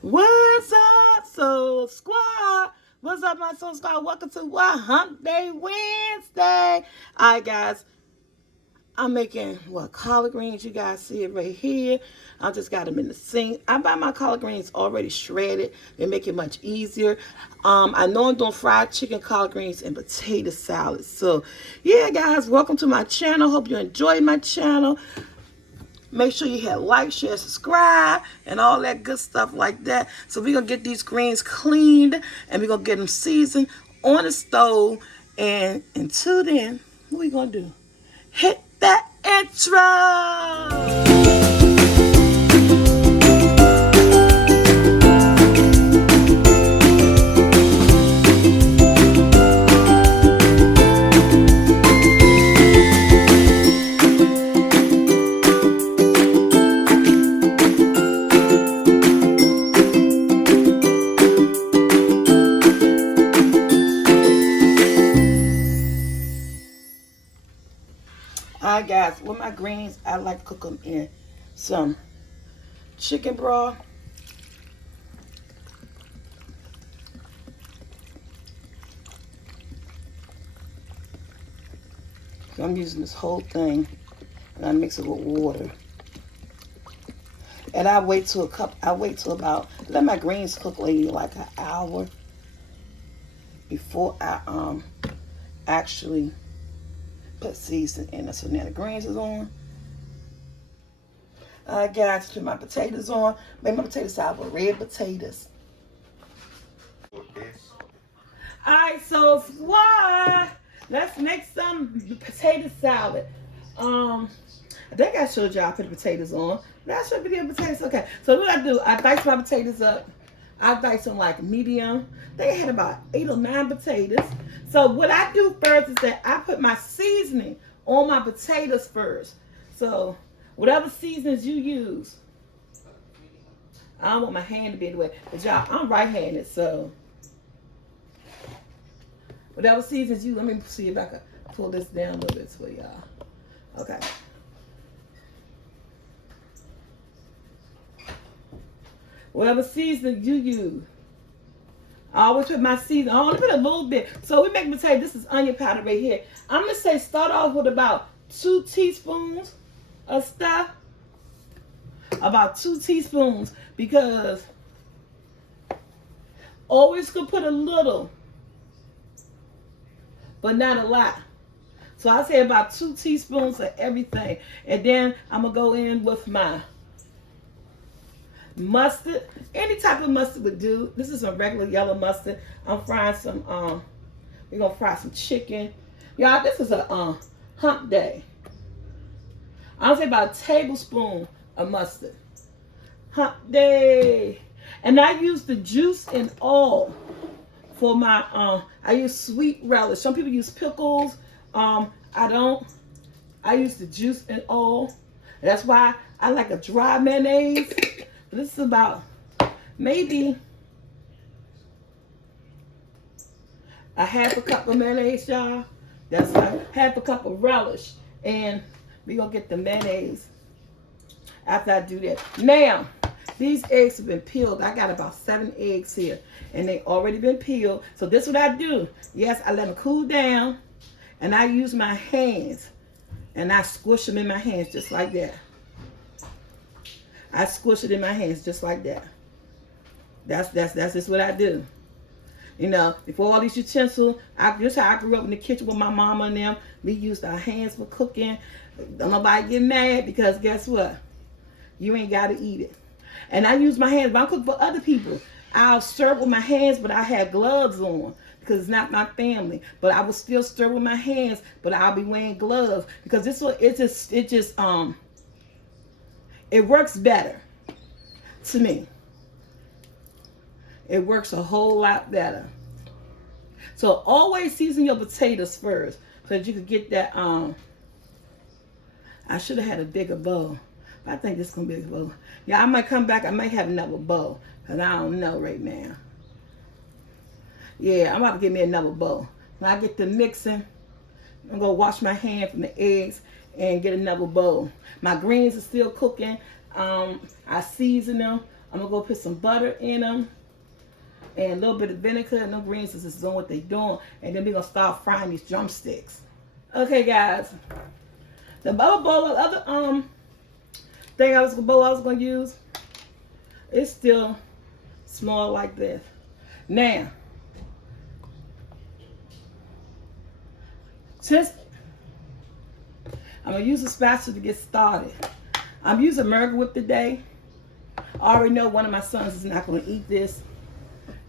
What's up, Soul Squad? What's up, my Soul Squad? Welcome to what Hump Day Wednesday. All right, guys. I'm making collard greens. You guys see it right here. I just got them in the sink. I buy my collard greens already shredded. They make it much easier. I know I'm doing fried chicken, collard greens, and potato salad. So, yeah, guys, welcome to my channel. Hope you enjoy my channel. Make sure you hit like, share, subscribe, and all that good stuff like that. So we're going to get these greens cleaned, and we're going to get them seasoned on the stove. And until then, what we going to do? Hit that intro! Alright, guys, with my greens, I like to cook them in some chicken broth. So I'm using this whole thing, and I mix it with water. And I wait till let my greens cook maybe like an hour before I actually put seasoning in it. So now the greens is on. I got to put my potatoes on. Make my potato salad with red potatoes. Alright, so why? Let's make some potato salad. I think I showed y'all I put the potatoes on. Did I show you the potatoes? Okay. So what I do, I dice my potatoes up. I dice them like medium. They had about 8 or 9 potatoes. So what I do first is that I put my seasoning on my potatoes first. So whatever seasonings you use. I don't want my hand to be in the way. But y'all, I'm right-handed, so whatever seasons you, let me see if I can pull this down a little bit for y'all. Okay. Whatever season you use. I always put my season. I only put a little bit. So we make potato. This is onion powder right here. I'm going to say start off with about 2 teaspoons of stuff. About 2 teaspoons. Because always could put a little. But not a lot. So I say about 2 teaspoons of everything. And then I'm going to go in with my mustard. Any type of mustard would do. This is a regular yellow mustard. I'm frying some we're gonna fry some chicken. Y'all, this is a hump day. I'll say about a tablespoon of mustard. Hump day. And I use the juice and all for my I use sweet relish. Some people use pickles. I don't. I use the juice and all. That's why I like a dry mayonnaise. This is about maybe a half a cup of mayonnaise, y'all. That's like half a cup of relish. And we're going to get the mayonnaise after I do that. Now, these eggs have been peeled. I got about 7 eggs here. And they already been peeled. So this is what I do. Yes, I let them cool down. And I use my hands. And I squish them in my hands just like that. I squish it in my hands just like that. That's just what I do. You know, before all these utensils, just how I grew up in the kitchen with my mama and them. We used our hands for cooking. Don't nobody get mad because guess what? You ain't got to eat it. And I use my hands. If I cook for other people, I'll serve with my hands, but I have gloves on because it's not my family. But I will still stir with my hands, but I'll be wearing gloves because it works better to me. It works a whole lot better. So always season your potatoes first so that you can get that. I should have had a bigger bowl. But I think this is going to be a bowl. Yeah, I might come back. I might have another bowl because I don't know right now. Yeah, I'm about to get me another bowl. When I get to mixing, I'm going to wash my hand from the eggs and get another bowl. My greens are still cooking. I season them. I'm gonna go put some butter in them and a little bit of vinegar and no greens since this is on what they're doing. And then we're gonna start frying these drumsticks. Okay, guys. The other bowl, the other thing I was gonna use, it's still small like this. Now, since I'm gonna use a spatula to get started. I'm using Miracle Whip today. I already know one of my sons is not gonna eat this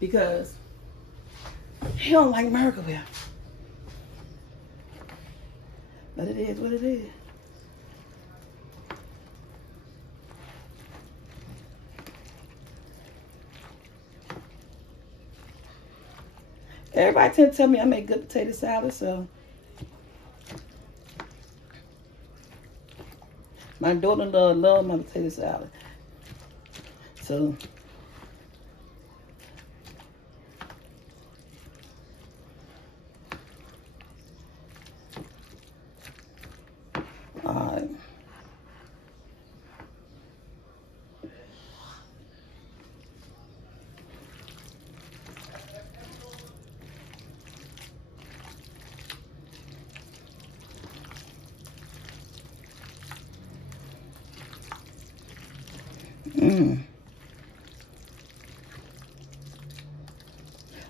because he don't like Miracle Whip. But it is what it is. Everybody tend to tell me I make good potato salad, so my daughter-in-law love my potato salad. So alright.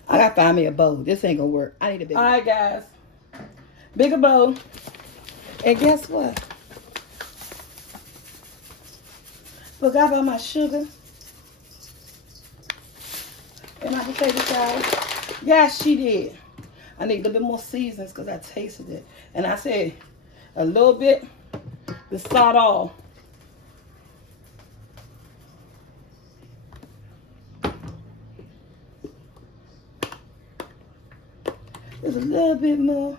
I gotta find me a bowl. This ain't gonna work. I need a bigger. Alright, guys. Bigger bowl. And guess what? Forgot about my sugar. And my potato salad. Yes, she did. I need a little bit more seasonings because I tasted it. And I said a little bit to start off. Just a little bit more.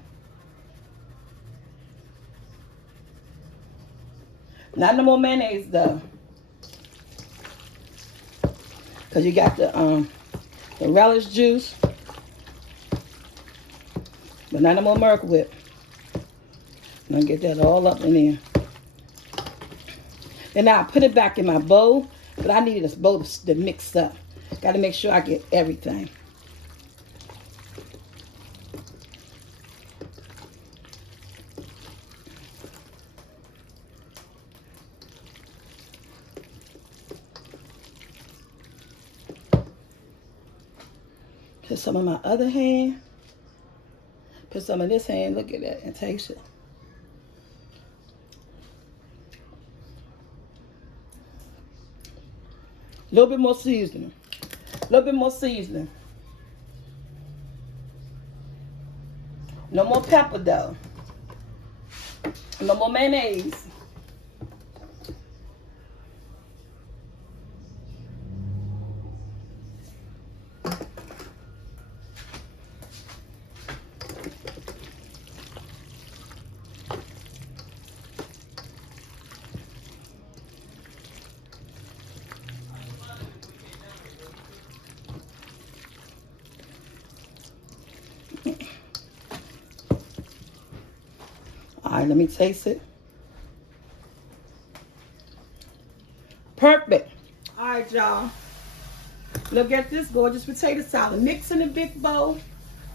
Not no more mayonnaise though. Cause you got the relish juice. But not no more Miracle Whip. I'm gonna get that all up in there. And now I put it back in my bowl, but I needed this bowl to mix up. Gotta make sure I get everything. Put some in my other hand. Put some in this hand. Look at that and taste it. A little bit more seasoning. A little bit more seasoning. No more pepper though. No more mayonnaise. All right, let me taste it. Perfect. All right, y'all. Look at this gorgeous potato salad. Mix in a big bowl.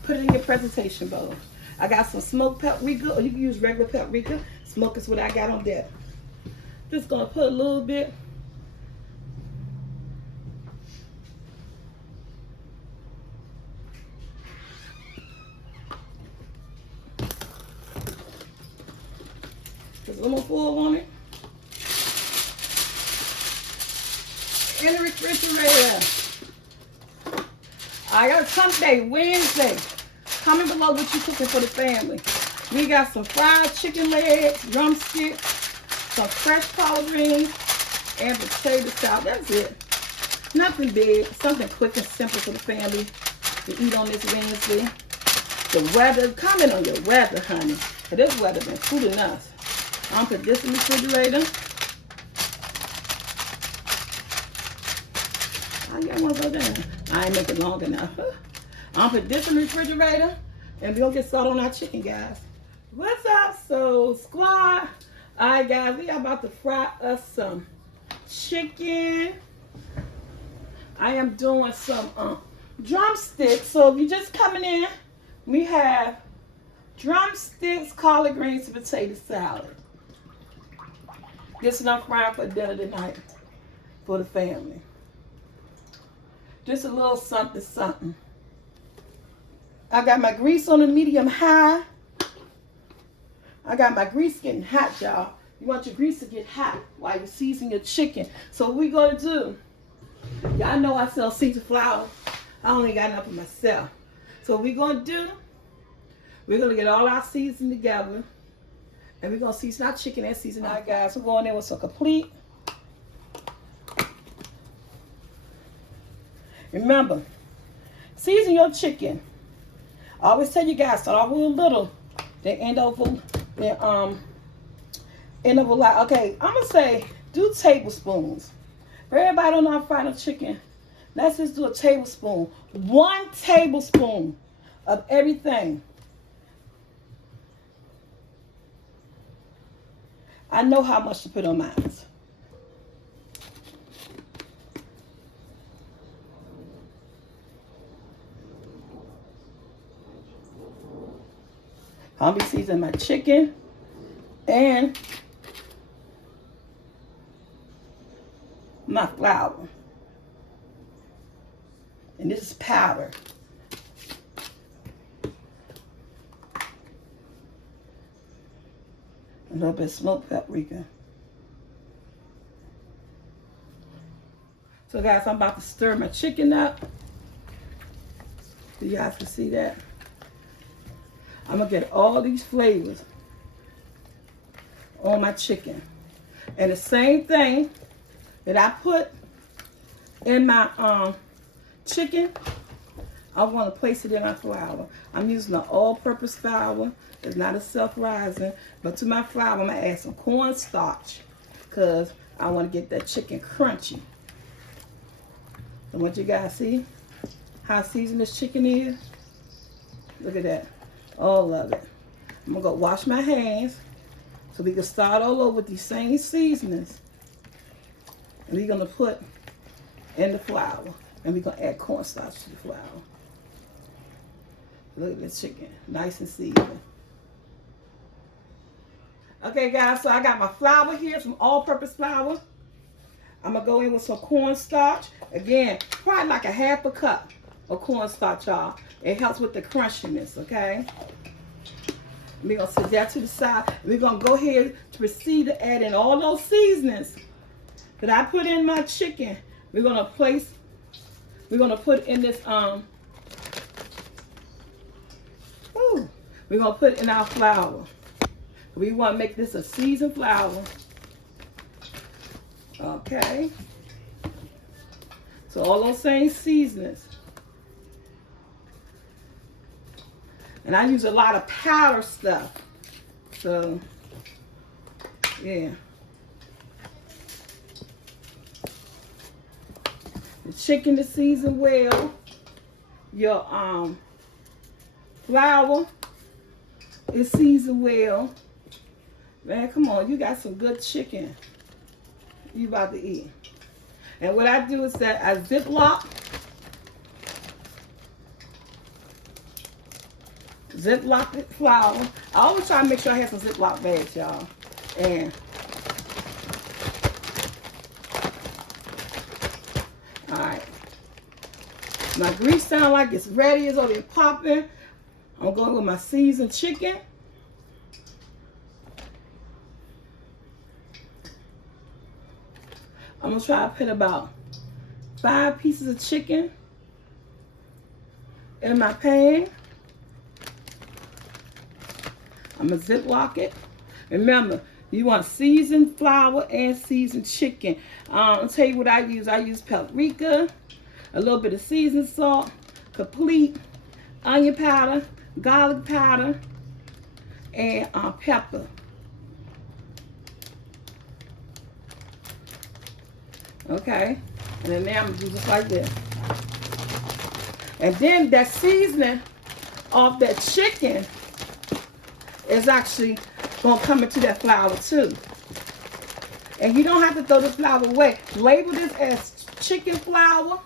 Put it in your presentation bowl. I got some smoked paprika, or you can use regular paprika. Smoke is what I got on that. Just gonna put a little bit. Just a little more full on it. In the refrigerator. I got a Sunday, Wednesday. Comment below what you cooking for the family. We got some fried chicken legs, drumsticks, some fresh collard greens, and potato salad. That's it. Nothing big. Something quick and simple for the family to eat on this Wednesday. The weather, comment on your weather, honey. This weather been cooling us. I'm gonna put this in the refrigerator. I got one go down. I ain't make it long enough. I'm gonna put this in the refrigerator and we're gonna get started on our chicken, guys. What's up, Soul Squad? Alright, guys, we are about to fry us some chicken. I am doing some drumsticks. So if you're just coming in, we have drumsticks, collard greens, and potato salad. This is what I'm frying for dinner tonight for the family. Just a little something, something. I got my grease on a medium high. I got my grease getting hot, y'all. You want your grease to get hot while you season your chicken. So what we gonna do, y'all know I sell seasoned flour. I only got enough for myself. So what we gonna do, we're gonna get all our seasoning together. And we're gonna season our chicken and season our guys. We're going in with some complete. Remember, season your chicken. I always tell you guys, start off with a little, then end over a lot. Okay, I'm gonna say do tablespoons. For everybody don't know how to fry no chicken, let's just do a tablespoon. 1 tablespoon of everything. I know how much to put on mine. I'll be seasoning my chicken and my flour. And this is powder. A little bit of smoked paprika. So guys, I'm about to stir my chicken up. So you guys can see that. I'm gonna get all these flavors on my chicken. And the same thing that I put in my chicken, I want to place it in my flour. I'm using an all-purpose flour. It's not a self-rising. But to my flour, I'm going to add some cornstarch because I want to get that chicken crunchy. I want you guys to see how seasoned this chicken is. Look at that. All of it. I'm going to go wash my hands so we can start all over with these same seasonings. And we're going to put in the flour. And we're going to add cornstarch to the flour. Look at this chicken. Nice and seasoned. Okay, guys, so I got my flour here, some all-purpose flour. I'm going to go in with some cornstarch. Again, probably like a half a cup of cornstarch, y'all. It helps with the crunchiness, okay? We're going to set that to the side. We're going to go ahead to proceed to add in all those seasonings that I put in my chicken. We're going to put in this, we're going to put in our flour. We want to make this a seasoned flour. Okay. So all those same seasonings. And I use a lot of powder stuff. So, yeah. The chicken is seasoned well. Your flour is seasoned well. Man, come on, you got some good chicken you about to eat. And what I do is that I Ziploc the flour. I always try to make sure I have some Ziploc bags, y'all. And alright. My grease sound like it's ready, it's already popping. I'm going with my seasoned chicken. I'm going to try to put about 5 pieces of chicken in my pan. I'm going to Ziploc it. Remember, you want seasoned flour and seasoned chicken. I'll tell you what I use. I use paprika, a little bit of seasoned salt, complete, onion powder, garlic powder, and pepper. Okay, and then now I'm going to do just like this. And then that seasoning of that chicken is actually going to come into that flour too. And you don't have to throw the flour away. Label this as chicken flour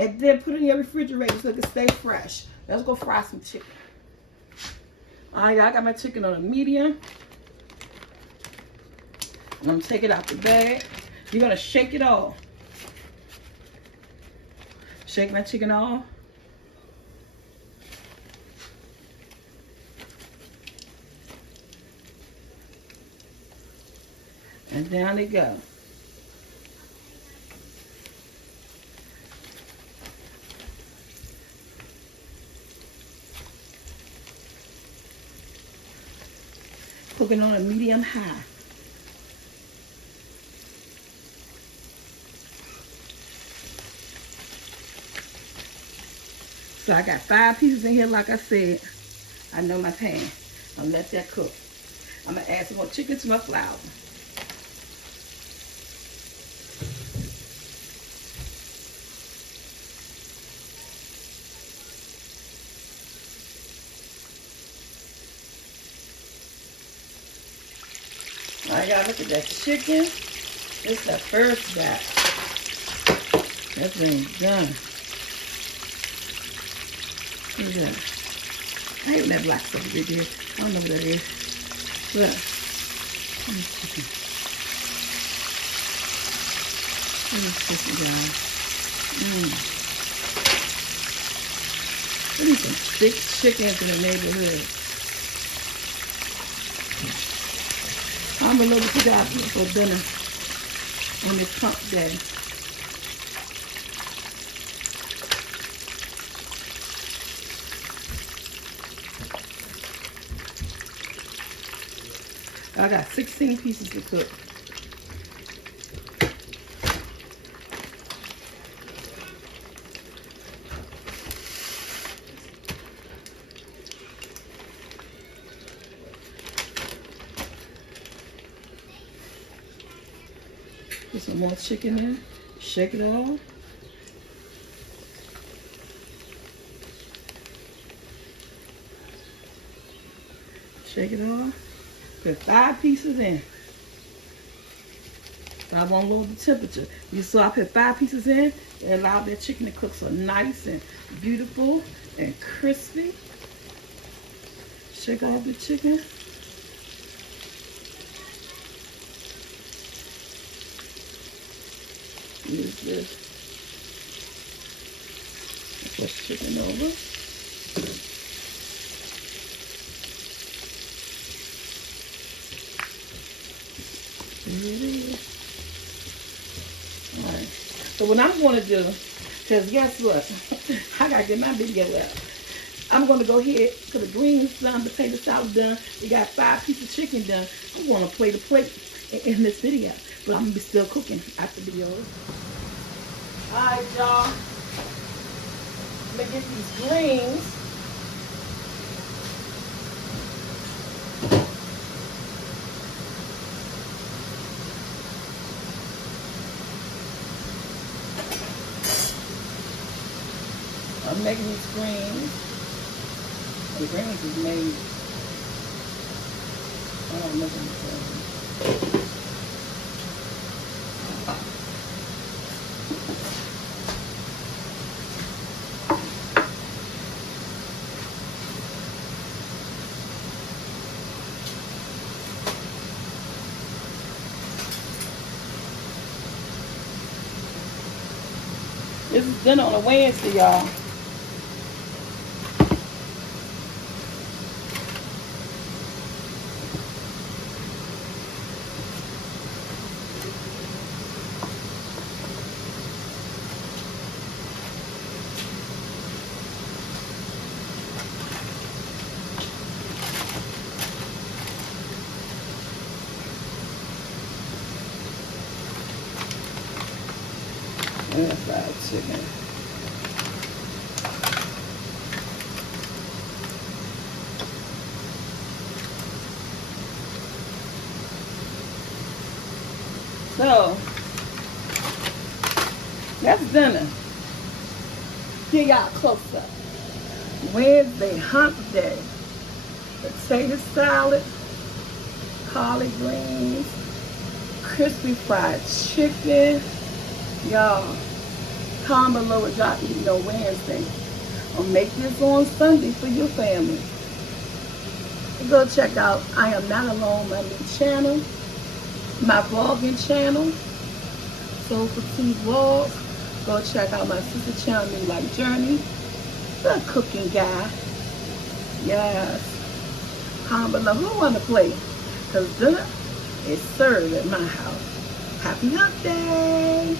And then put it in your refrigerator so it can stay fresh. Let's go fry some chicken. All right, I got my chicken on a medium. And I'm going to take it out the bag. You're going to shake it all. Shake my chicken off. And down it goes. Cooking on a medium high. So I got 5 pieces in here, like I said. I know my pan. I'll let that cook. I'm going to add some more chicken to my flour. I gotta look at that chicken. This is the first batch. That's been done. What is that? I hate that black stuff right there. I don't know what that is. Look. This chicken. This chicken, guys. We need some thick chickens in the neighborhood. I'm a little bit out for dinner on this hump day. I got 16 pieces to cook. Put some more chicken in. Shake it all. Shake it all. Put 5 pieces in. So I won't lower the temperature. You saw I put 5 pieces in. It allowed that chicken to cook so nice and beautiful and crispy. Shake off the chicken. Use this. Push chicken over. There it is. Alright. So what I'm going to do, because guess what? I got to get my video out. I'm going to go ahead, put the greens done, potato salad done. We got 5 pieces of chicken done. I'm going to play the plate in this video. But I'm going to be still cooking after the video. Alright, y'all. I'm going to get these greens. I'm making these greens. The greens is made. I don't know what I'm. This is dinner on a Wednesday, y'all. And fried chicken. So, that's dinner. Get y'all close up. Wednesday, hump day. Potato salad, collard greens, crispy fried chicken. Y'all, Comment below what y'all eating on Wednesday. Or make this on Sunday for your family. Go check out I Am Not Alone, my new channel, my vlogging channel, SoulfulT Vlogs. Go check out my sister channel, New Life Journey, the cooking guy. Yes. Comment below who want to play, because dinner is served at my house. Happy Hump Day!